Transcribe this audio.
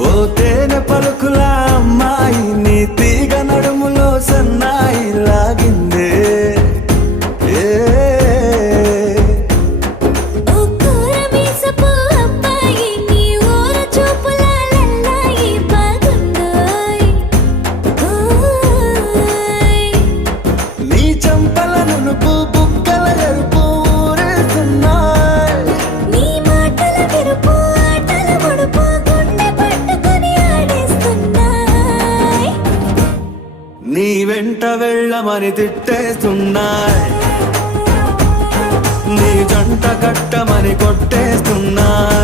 ఓ తేనె పలుకుల అమ్మాయి నీ తీగ నడుములో సన్నాయి లాగిందే ఏ ఓ కూరమీసపు అబ్బాయి నీ ఊర చూపుల లల్లాయి బాగుందోయ్ ఓయ్ నీ చంపల నునుపు బుగ్గల ఎరుపు ఊరేస్తున్నాయి నీ మాటల విరుపు ఆటల ముడుపు గుండె పట్టుకొని ఆడేస్తున్నాయ్ నీ వెంట వెళ్ళమని తిట్టేస్తున్నాయి నీ జంట కట్టమని కొట్టేస్తున్నాయి